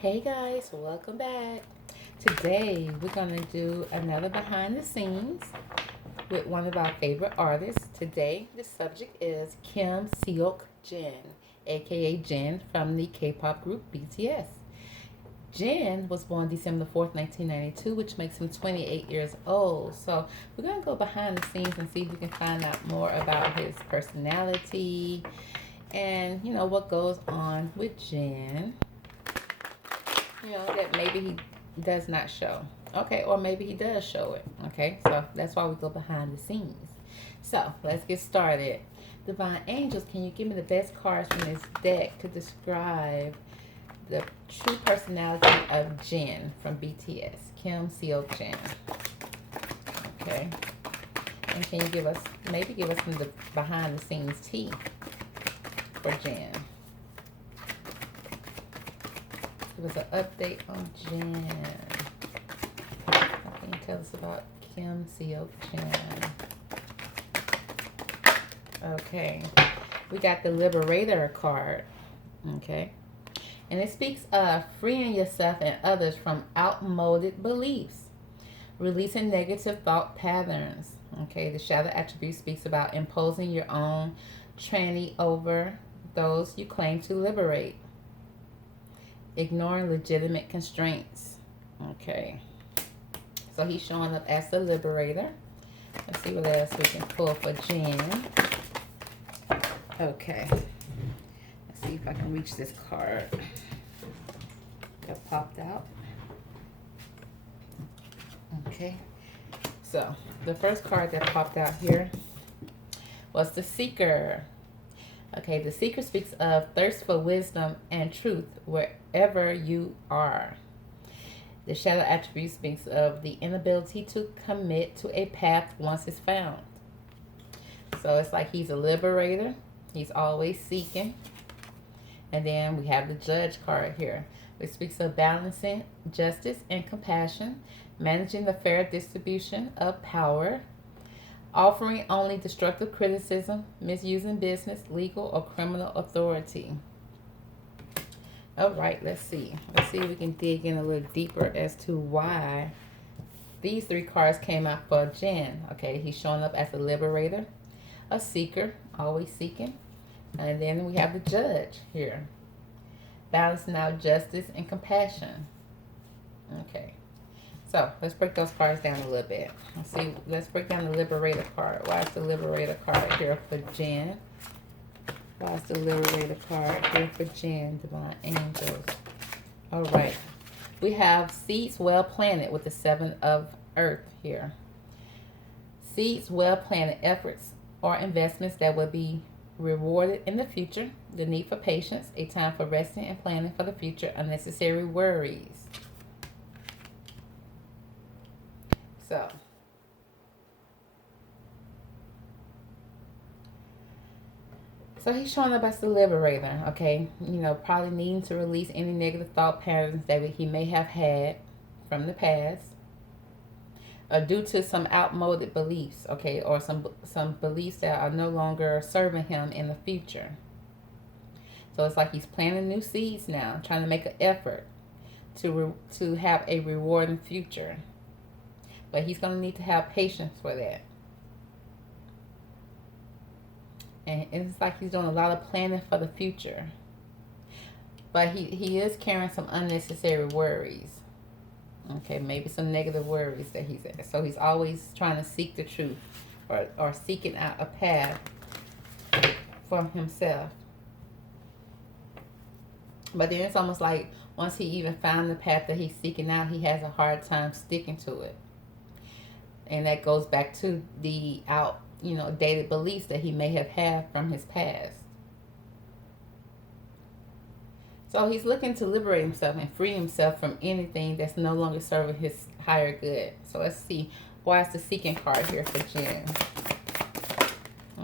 Hey guys, welcome back. Today we're going to do another behind the scenes with one of our favorite artists. Today the subject is Kim Seokjin, aka Jin from the K-pop group BTS. Jin was born December 4th, 1992, which makes him 28 years old. So we're going to go behind the scenes and see if we can find out more about his personality and, what goes on with Jin. That maybe he does not show. Okay, or maybe he does show it. Okay, so that's why we go behind the scenes. So let's get started. Divine Angels, can you give me the best cards from this deck to describe the true personality of Jin from BTS, Kim Seokjin? Okay, and can you maybe give us some of the behind the scenes tea for Jin? Give us an update on Jin. What can you tell us about Kim Seokjin? Okay, we got the Liberator card. Okay, and it speaks of freeing yourself and others from outmoded beliefs, releasing negative thought patterns. Okay, the shadow attribute speaks about imposing your own tranny over those you claim to liberate, ignoring legitimate constraints. Okay, so he's showing up as the liberator. Let's see what else we can pull for Jin. Okay, let's see if I can reach this card that popped out. Okay, so the first card that popped out here was the Seeker. Okay, the Seeker speaks of thirst for wisdom and truth wherever you are. The Shadow attribute speaks of the inability to commit to a path once it's found. So it's like he's a liberator. He's always seeking. And then we have the Judge card here, which speaks of balancing justice and compassion, managing the fair distribution of power, offering only destructive criticism, misusing business, legal, or criminal authority. All right, let's see. Let's see if we can dig in a little deeper as to why these three cards came out for Jin. Okay, he's showing up as a liberator, a seeker, always seeking. And then we have the Judge here, balancing out justice and compassion. Okay. So let's break those cards down a little bit. Let's break down the Liberator card. Why is the Liberator card here for Jin? Why is the Liberator card here for Jin, Divine Angels? All right. We have seeds well planted with the Seven of Earth here. Seeds well planted, efforts or investments that will be rewarded in the future. The need for patience, a time for resting and planning for the future, unnecessary worries. So he's showing up as the liberator, okay? Probably needing to release any negative thought patterns that he may have had from the past, or due to some outmoded beliefs, okay, or some beliefs that are no longer serving him in the future. So it's like he's planting new seeds now, trying to make an effort to have a rewarding future. But he's going to need to have patience for that. And it's like he's doing a lot of planning for the future. But he is carrying some unnecessary worries. Okay, maybe some negative worries that he's in. So he's always trying to seek the truth, or seeking out a path for himself. But then it's almost like once he even found the path that he's seeking out, he has a hard time sticking to it. And that goes back to the dated beliefs that he may have had from his past. So he's looking to liberate himself and free himself from anything that's no longer serving his higher good. So let's see, why is the Seeking card here for Jin?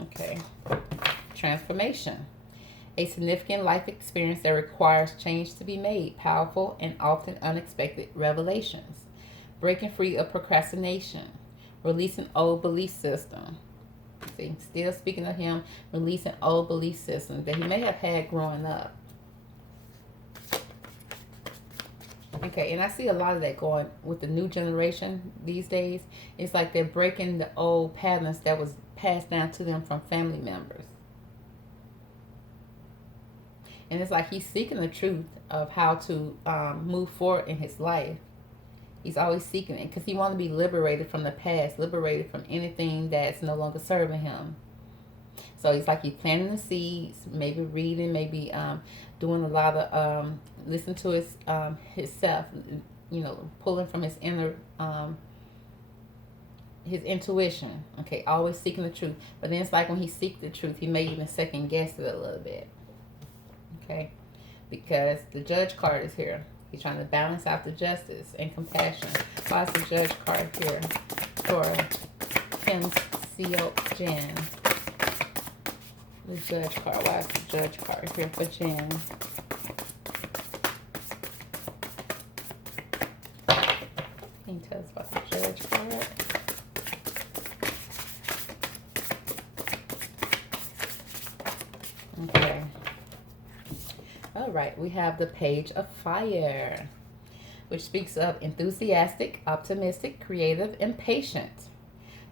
Okay. Transformation. A significant life experience that requires change to be made, powerful and often unexpected revelations. Breaking free of procrastination. Releasing old belief system. See, still speaking of him releasing old belief systems that he may have had growing up. Okay, and I see a lot of that going with the new generation these days. It's like they're breaking the old patterns that was passed down to them from family members. And it's like he's seeking the truth of how to move forward in his life. He's always seeking it because he wants to be liberated from the past, liberated from anything that's no longer serving him. So he's like he's planting the seeds, maybe reading, maybe doing a lot of listen to his self, you know, pulling from his intuition. Okay, always seeking the truth. But then it's like when he seeks the truth, he may even second guess it a little bit. Okay, because the Judge card is here. He's trying to balance out the justice and compassion. Why is the Judge card here for Kim Seokjin? The Judge card. Why is the Judge card here for Jin? Can you tell us about the Judge card? Okay. All right, we have the Page of Fire, which speaks of enthusiastic, optimistic, creative, and patient.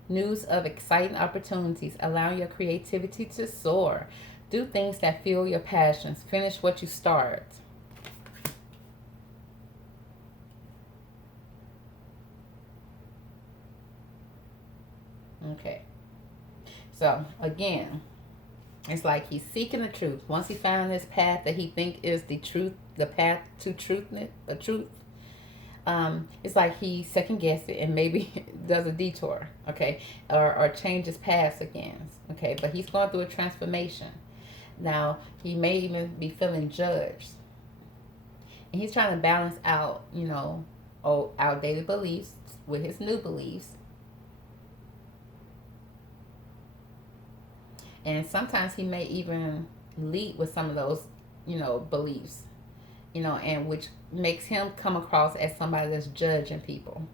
News of exciting opportunities, allowing your creativity to soar. Do things that fuel your passions. Finish what you start. Okay. So, again, it's like he's seeking the truth. Once he found this path that he think is the truth, the path to truth, it's like he second guessed it and maybe does a detour, okay, or changes paths again, okay. But he's going through a transformation. Now he may even be feeling judged, and he's trying to balance out, you know, outdated beliefs with his new beliefs. And sometimes he may even lead with some of those, you know, beliefs, you know, and which makes him come across as somebody that's judging people.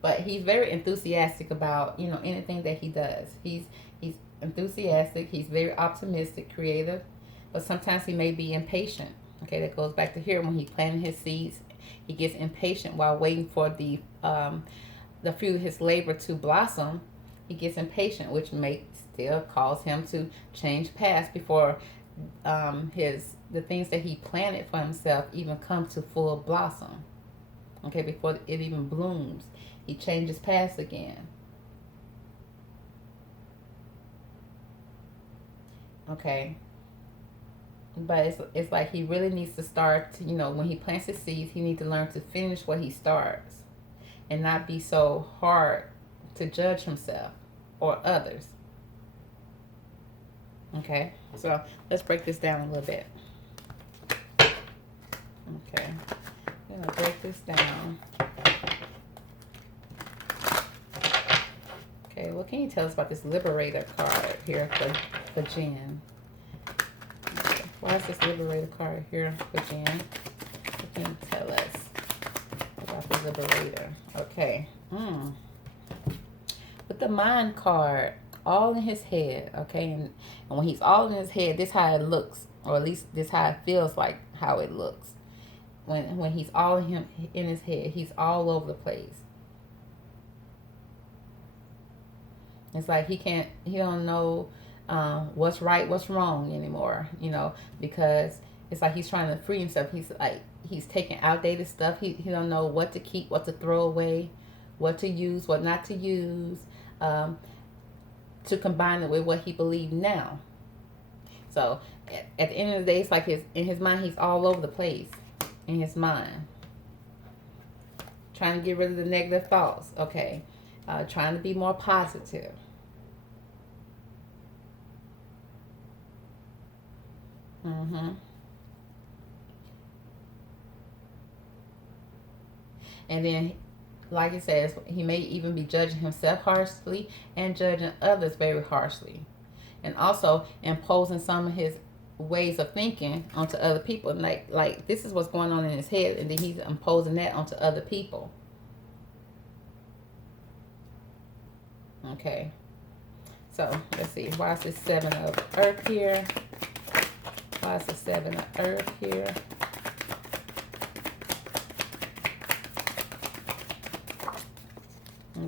But he's very enthusiastic about, you know, anything that he does. He's enthusiastic. He's very optimistic, creative, but sometimes he may be impatient. Okay, that goes back to here when he planted his seeds. He gets impatient while waiting for the fruit of his labor to blossom. He gets impatient, which may still cause him to change paths before the things that he planted for himself even come to full blossom. Okay, before it even blooms, he changes paths again. Okay, but it's like he really needs to start to, you know, when he plants his seeds, he needs to learn to finish what he starts and not be so hard to judge himself or others. Okay, so let's break this down a little bit. Okay, I'm gonna break this down. Okay, what can you tell us about this Liberator card here for Jin? Okay. Why is this Liberator card here for Jin? What can you tell us about the Liberator? Okay. With the Mind card, all in his head, okay? And when he's all in his head, this is how it looks. Or at least this is how it feels like how it looks. When he's all in his head, he's all over the place. It's like he don't know what's right, what's wrong anymore, you know, because it's like he's trying to free himself. He's taking outdated stuff. He don't know what to keep, what to throw away, what to use, what not to use, to combine it with what he believes now. So at the end of the day, it's like in his mind, he's all over the place in his mind. Trying to get rid of the negative thoughts, okay. Trying to be more positive. And then, like it says, he may even be judging himself harshly and judging others very harshly. And also imposing some of his ways of thinking onto other people. Like this is what's going on in his head, and then he's imposing that onto other people. Okay. So, let's see. Why is this 7 of Earth here? Why is the 7 of Earth here?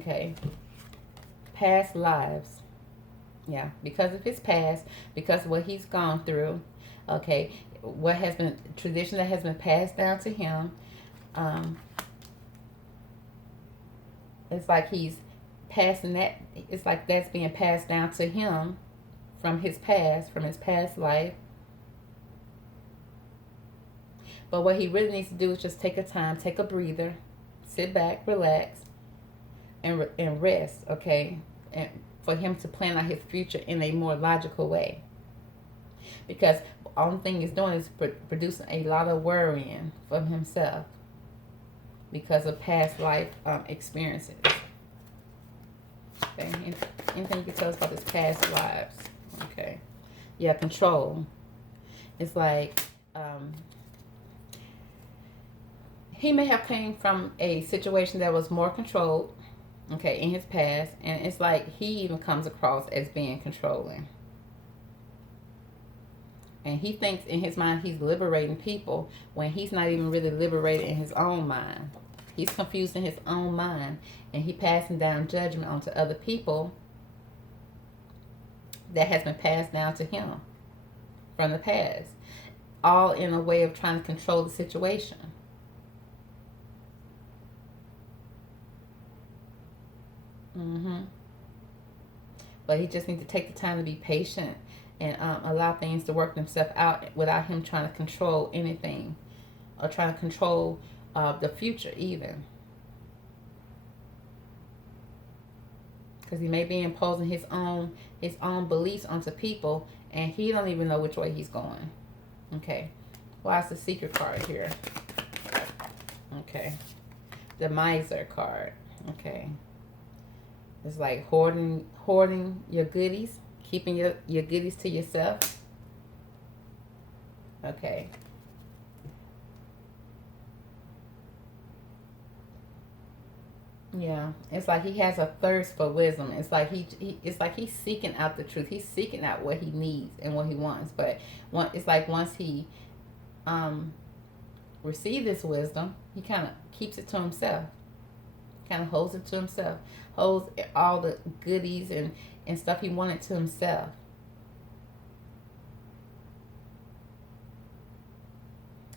Okay. Past lives. Yeah, because of his past, because of what he's gone through. Okay. What has been, tradition that has been passed down to him. It's like he's passing that, it's like that's being passed down to him from his past life. But what he really needs to do is just take a time, take a breather, sit back, relax, and rest, okay? And for him to plan out his future in a more logical way. Because the only thing he's doing is producing a lot of worrying from himself because of past life experiences. Okay, anything you can tell us about his past lives? Okay, yeah, control. It's like he may have came from a situation that was more controlled, okay, in his past, and it's like he even comes across as being controlling. And he thinks in his mind he's liberating people when he's not even really liberated in his own mind. He's confused in his own mind, and he passing down judgment onto other people that has been passed down to him from the past, all in a way of trying to control the situation. But he just needs to take the time to be patient and allow things to work themselves out without him trying to control anything or trying to control the future even. Because he may be imposing his own beliefs onto people, and he don't even know which way he's going. Okay, why is the secret card here? Okay, the miser card. Okay, it's like hoarding your goodies, keeping your goodies to yourself. Okay. Yeah, it's like he has a thirst for wisdom. It's like it's like he's seeking out the truth. He's seeking out what he needs and what he wants. But it's like once he receives this wisdom, he kind of keeps it to himself. Kind of holds it to himself. Holds all the goodies and stuff he wanted to himself.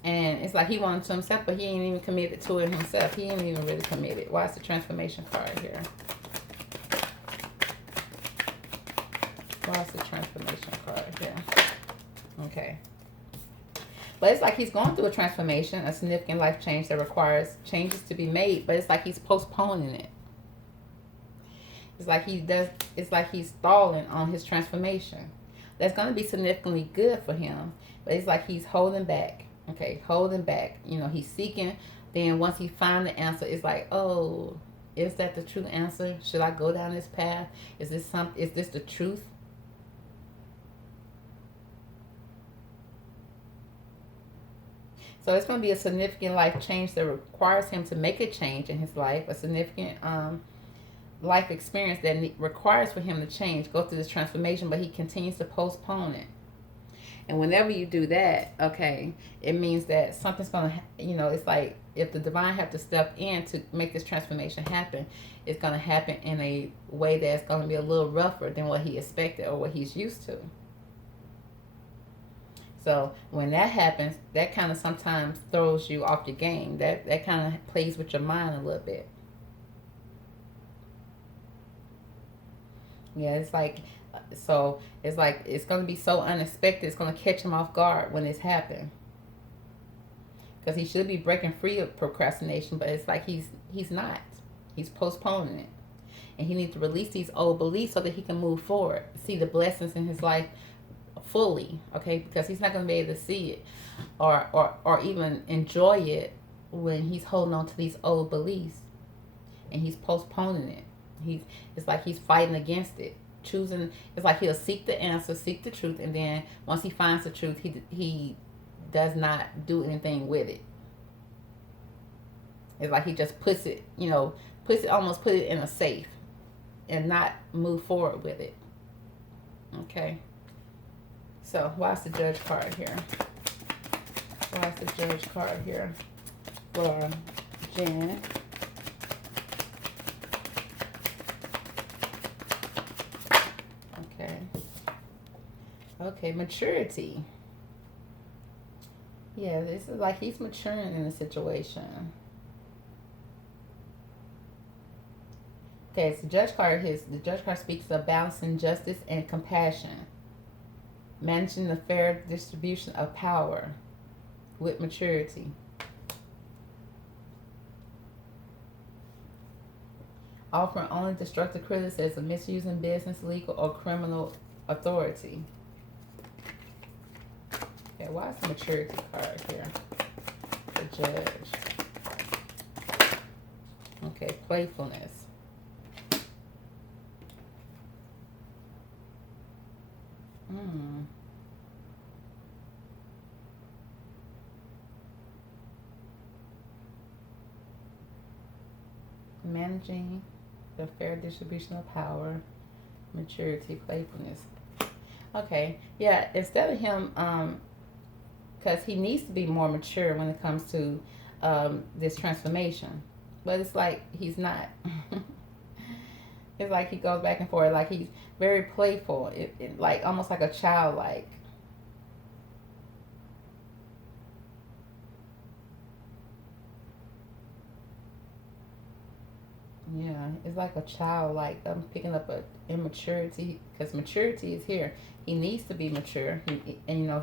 And it's like he wanted to himself, but he ain't even committed to it himself. He ain't even really committed. Why is the transformation card here? Why is the transformation card here? Okay. But it's like he's going through a transformation, a significant life change that requires changes to be made, but it's like he's postponing it. It's like he's stalling on his transformation. That's going to be significantly good for him, but it's like he's holding back. Okay, holding back. You know, he's seeking. Then once he finds the answer, it's like, oh, is that the true answer? Should I go down this path? Is this the truth? So it's going to be a significant life change that requires him to make a change in his life, a significant life experience that requires for him to change, go through this transformation, but he continues to postpone it. And whenever you do that, okay, it means that something's going to, it's like if the divine have to step in to make this transformation happen, it's going to happen in a way that's going to be a little rougher than what he expected or what he's used to. So when that happens, that kind of sometimes throws you off your game. That kind of plays with your mind a little bit. Yeah, it's like it's going to be so unexpected. It's going to catch him off guard when it's happened. Because he should be breaking free of procrastination, but it's like he's not. He's postponing it. And he needs to release these old beliefs so that he can move forward. See the blessings in his life fully, okay? Because he's not going to be able to see it or even enjoy it when he's holding on to these old beliefs. And he's postponing it. It's like he's fighting against it. It's like he'll seek the answer, seek the truth, and then once he finds the truth, he does not do anything with it. It's like he just puts it in a safe and not move forward with it. Okay. So why's the Judge card here? Why's the Judge card here for Jin? Okay, maturity. Yeah, this is like he's maturing in the situation. Okay, it's the judge card. The judge card speaks of balancing justice and compassion, managing the fair distribution of power with maturity, offering only destructive criticism, misusing business, legal, or criminal authority. Okay, why is the maturity card here? The judge. Okay, playfulness. Managing the fair distribution of power, maturity, playfulness. Okay, yeah, instead of him, because he needs to be more mature when it comes to this transformation. But it's like he's not. It's like he goes back and forth. Like he's very playful. Like almost like a childlike. Yeah, it's like a child. Like I'm picking up a immaturity because maturity is here. He needs to be mature, and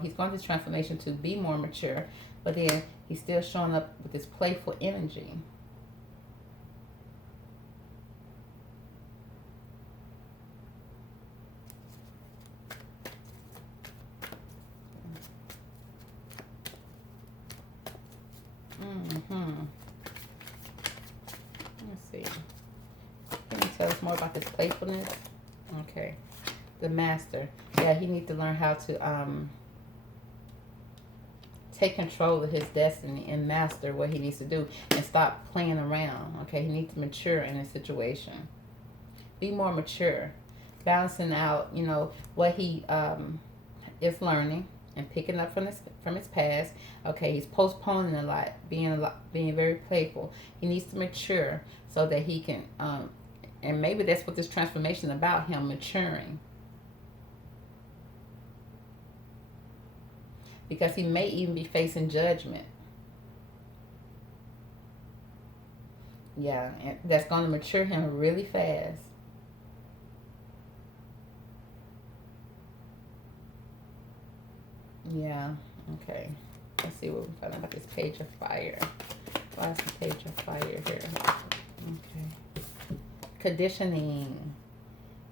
he's going through this transformation to be more mature. But then he's still showing up with this playful energy. Let's see. Can you tell us more about this playfulness? Okay. The master. Yeah, he needs to learn how to take control of his destiny and master what he needs to do and stop playing around. Okay, he needs to mature in a situation. Be more mature. Balancing out, what he is learning and picking up from his past. Okay, he's postponing a lot, being very playful. He needs to mature so that he can and maybe that's what this transformation is about, him maturing. Because he may even be facing judgment. Yeah, and that's going to mature him really fast. Yeah, okay. Let's see what we find about this page of fire. Why is the page of fire here? Okay. Conditioning.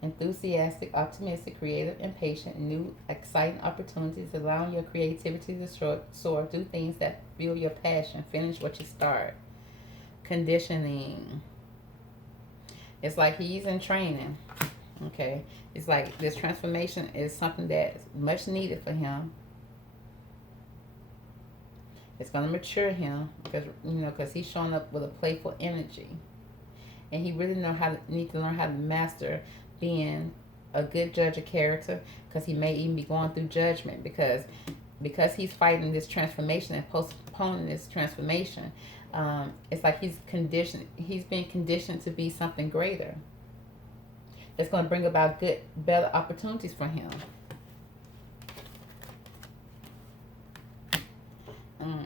Enthusiastic, optimistic, creative, impatient, new, exciting opportunities, allowing your creativity to soar, do things that fuel your passion, finish what you start. Conditioning. It's like he's in training. Okay. It's like this transformation is something that's much needed for him. It's going to mature him because he's showing up with a playful energy. And he really needs to learn how to master being a good judge of character, because he may even be going through judgment because he's fighting this transformation and postponing this transformation. It's like he's being conditioned to be something greater. It's going to bring about better opportunities for him.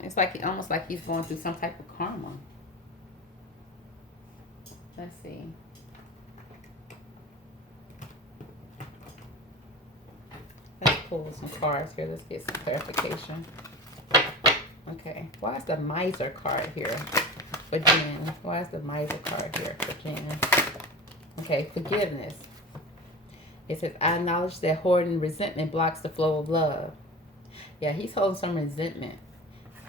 It's like almost like he's going through some type of karma. Let's see. Let's pull some cards here. Let's get some clarification. Okay. Why is the miser card here for Jin? Why is the miser card here for Jin? Okay, forgiveness. It says, I acknowledge that hoarding resentment blocks the flow of love. Yeah, he's holding some resentment.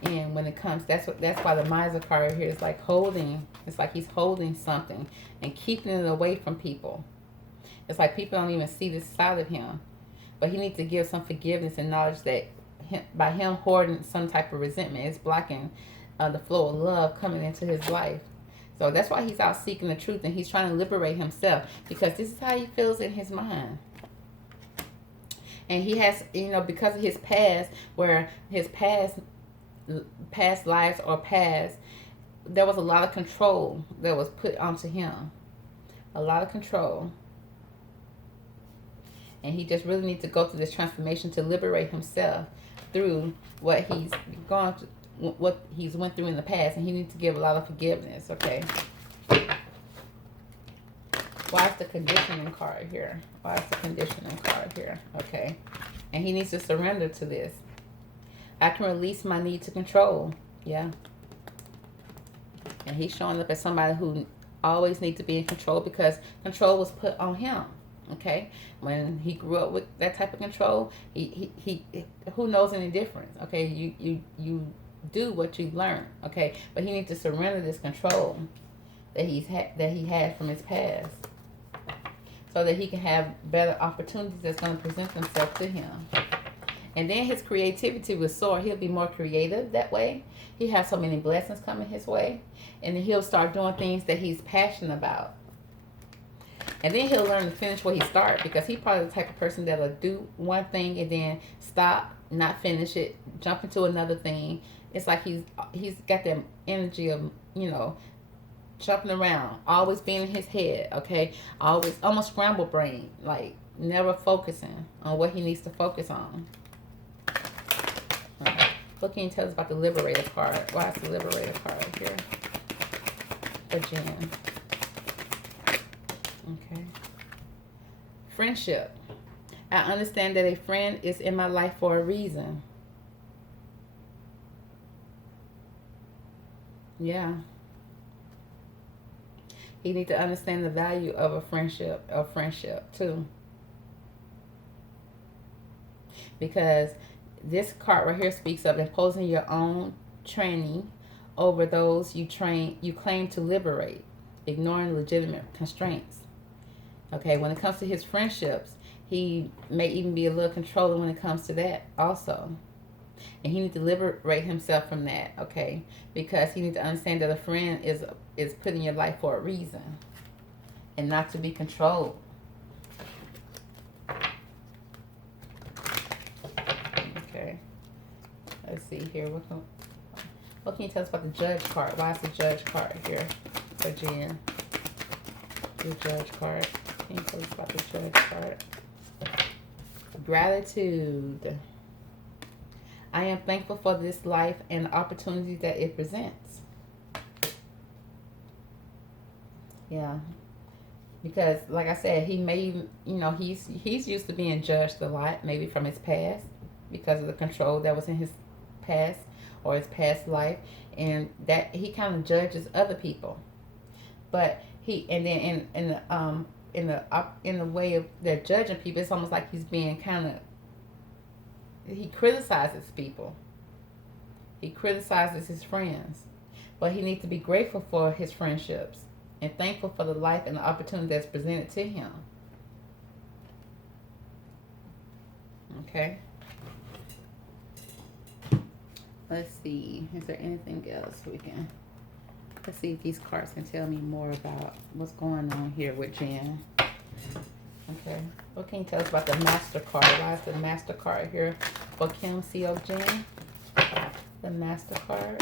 And when it comes, that's why the miser card here is like holding. It's like he's holding something and keeping it away from people. It's like people don't even see this side of him. But he needs to give some forgiveness and knowledge that by him hoarding some type of resentment, it's blocking the flow of love coming into his life. So that's why he's out seeking the truth, and he's trying to liberate himself, because this is how he feels in his mind. And he has, because of his past, where his past lives or past, there was a lot of control that was put onto him. A lot of control. And he just really needs to go through this transformation to liberate himself through what he's gone to, what he's went through in the past. And he needs to give a lot of forgiveness, okay? Why is the conditioning card here? Why is the conditioning card here? Okay. And he needs to surrender to this. I can release my need to control. Yeah. And he's showing up as somebody who always needs to be in control because control was put on him. Okay. When he grew up with that type of control, he who knows any difference? Okay. You do what you learn. Okay. But he needs to surrender this control that he had from his past, so that he can have better opportunities that's going to present themselves to him. And then his creativity will soar. He'll be more creative that way. He has so many blessings coming his way. And then he'll start doing things that he's passionate about. And then he'll learn to finish what he started, because he's probably the type of person that'll do one thing and then stop, not finish it, jump into another thing. It's like he's got that energy of, you know, jumping around, always being in his head, okay? Always almost scramble brain, like never focusing on what he needs to focus on. What can you tell us about the Liberator card? Why is the Liberator card here for Jin? Okay. Friendship. I understand that a friend is in my life for a reason. Yeah. You need to understand the value of a friendship too. Because this card right here speaks of imposing your own training over those you claim to liberate, ignoring legitimate constraints. Okay, when it comes to his friendships, he may even be a little controlling when it comes to that also. And he needs to liberate himself from that, okay? Because he needs to understand that a friend is put in your life for a reason and not to be controlled. Okay. Let's see here. What can you tell us about the Judge card? Why is the Judge card here for Jin? The Judge card. Can you tell us about the Judge card? Gratitude. I am thankful for this life and the opportunities that it presents. Yeah. Because, like I said, he may, you know, he's used to being judged a lot, maybe from his past, because of the control that was in his past or his past life, and that he kind of judges other people. But and then in the way of they're judging people, it's almost like he's being kind of, he criticizes people. He criticizes his friends. But he needs to be grateful for his friendships and thankful for the life and the opportunity that's presented to him. Okay. Let's see. Is there anything else we can... Let's see if these cards can tell me more about what's going on here with Jin. Okay. What can you tell us about the Master card? Why is the Master card here for Kim Seokjin? The Master card.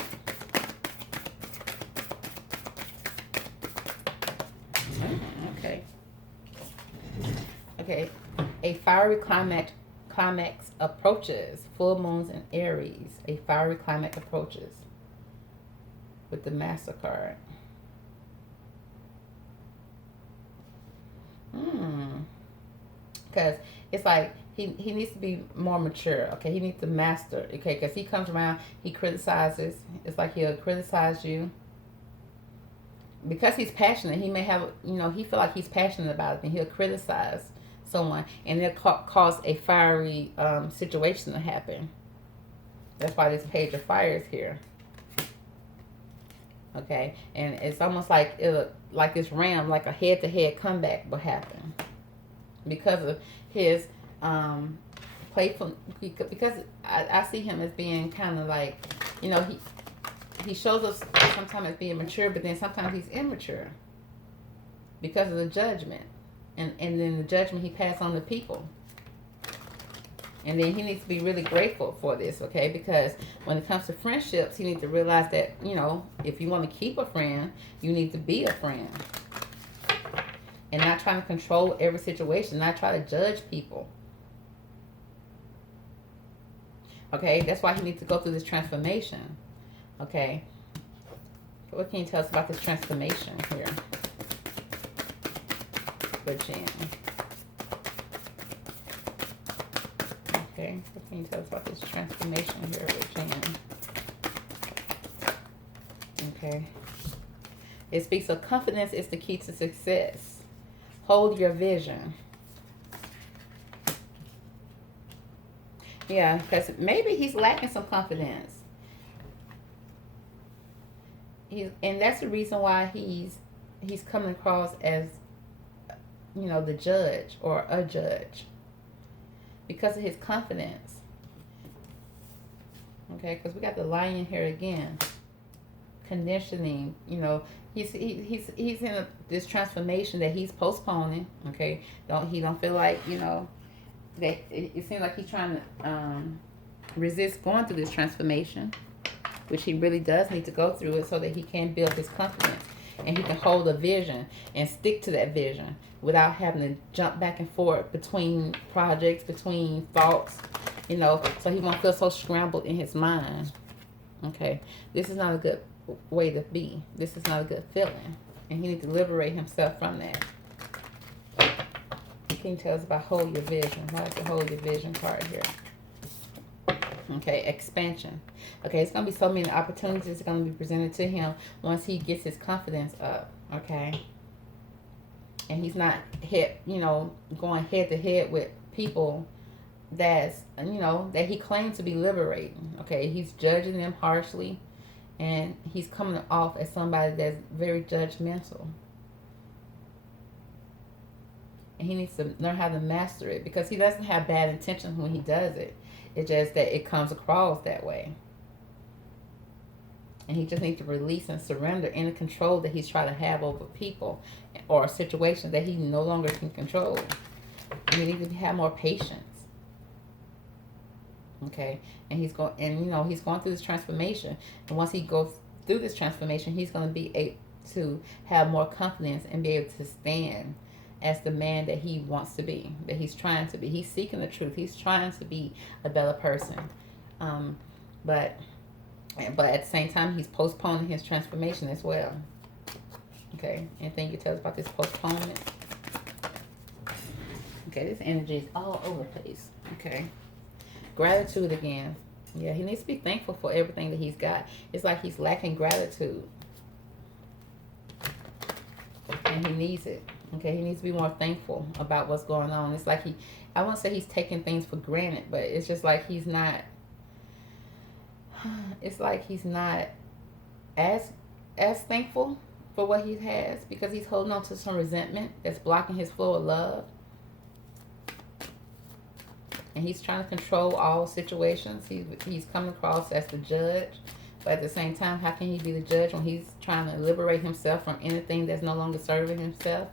Okay. Okay. A fiery climax approaches. Full moons in Aries. A fiery climax approaches. With the Master card. Because it's like he needs to be more mature. Okay, he needs to master. Okay, because he comes around, he criticizes. It's like he'll criticize you because he's passionate. He may have, you know, he feel like he's passionate about it, and he'll criticize someone, and it'll cause a fiery situation to happen. That's why this Page of Fire is here. Okay, and it's almost like like this ram, like a head-to-head comeback will happen because of his playful. Because I see him as being kind of like, you know, he shows us sometimes as being mature, but then sometimes he's immature because of the judgment, and then the judgment he passed on to people. And then he needs to be really grateful for this, okay? Because when it comes to friendships, he needs to realize that, you know, if you want to keep a friend, you need to be a friend. and not trying to control every situation, not try to judge people. Okay, that's why he needs to go through this transformation. Okay, what can you tell us about this transformation here for Jin? Okay, what can you tell us about this transformation here with Jin? Okay, it speaks of confidence is the key to success. Hold your vision. Yeah, because maybe he's lacking some confidence. And that's the reason why he's coming across as, you know, the judge or a judge, because of his confidence. Okay, because we got the lion here again. Conditioning, you know, he's in this transformation that he's postponing. Okay, he don't feel like, you know, that it seems like he's trying to resist going through this transformation, which he really does need to go through it so that he can build his confidence and he can hold a vision and stick to that vision without having to jump back and forth between projects, between thoughts, you know, so he won't feel so scrambled in his mind. Okay, this is not a good way to be. This is not a good feeling, and he needs to liberate himself from that. Can you tell us about hold your vision? Why is the hold your vision part here? Okay, expansion. Okay, it's going to be so many opportunities going to be presented to him once he gets his confidence up. Okay, and he's not going head to head with people that's, you know, that he claims to be liberating. Okay, he's judging them harshly, and he's coming off as somebody that's very judgmental. And he needs to learn how to master it, because he doesn't have bad intentions when he does it. It's just that it comes across that way. And he just needs to release and surrender any control that he's trying to have over people or situations that he no longer can control. And he needs to have more patience. Okay, and he's going through this transformation. And once he goes through this transformation, he's going to be able to have more confidence and be able to stand as the man that he wants to be, that he's trying to be. He's seeking the truth. He's trying to be a better person. But at the same time, he's postponing his transformation as well. Okay, anything you tell us about this postponement? Okay, this energy is all over the place. Okay, gratitude again. Yeah, he needs to be thankful for everything that he's got. It's like he's lacking gratitude, and he needs it. Okay, he needs to be more thankful about what's going on. It's like I won't say he's taking things for granted, but it's just like he's not, it's like he's not as thankful for what he has, because he's holding on to some resentment that's blocking his flow of love. And he's trying to control all situations. He's coming across as the judge. But at the same time, how can he be the judge when he's trying to liberate himself from anything that's no longer serving himself?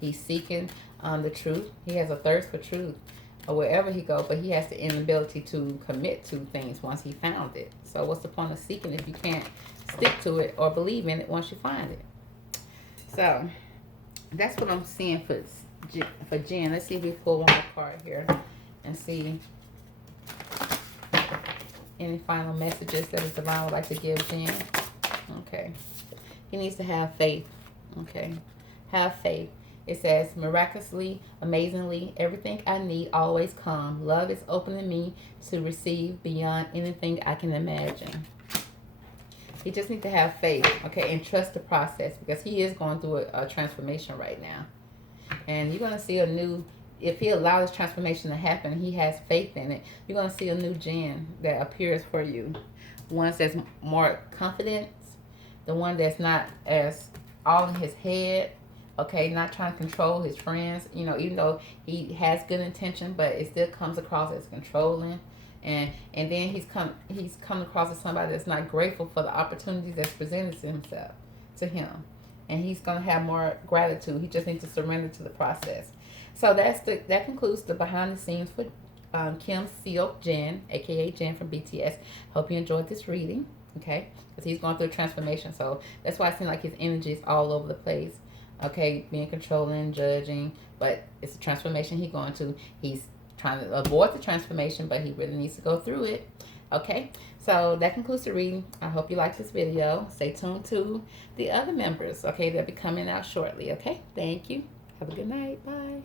He's seeking the truth. He has a thirst for truth or wherever he goes, but he has the inability to commit to things once he found it. So what's the point of seeking if you can't stick to it or believe in it once you find it? So that's what I'm seeing for Jin. Let's see if we pull one more card here and see any final messages that the divine would like to give Jin. Okay. He needs to have faith. Okay. Have faith. It says, miraculously, amazingly, everything I need always come. Love is opening me to receive beyond anything I can imagine. He just needs to have faith, okay, and trust the process, because he is going through a transformation right now. And you're going to see a new, if he allows this transformation to happen, he has faith in it, you're going to see a new Jin that appears for you. One that's more confident, the one that's not as all in his head. Okay, not trying to control his friends, you know, even though he has good intention, but it still comes across as controlling. And then he's come across as somebody that's not grateful for the opportunities that's presented to him. And he's gonna have more gratitude. He just needs to surrender to the process. So that concludes the behind the scenes for Kim Seokjin, aka Jin from BTS. Hope you enjoyed this reading, okay? Because he's going through a transformation, so that's why it seems like his energy is all over the place. Okay, being controlling, judging, but it's a transformation he's going to. He's trying to avoid the transformation, but he really needs to go through it. Okay, so that concludes the reading. I hope you like this video. Stay tuned to the other members. Okay, they'll be coming out shortly. Okay, thank you. Have a good night. Bye.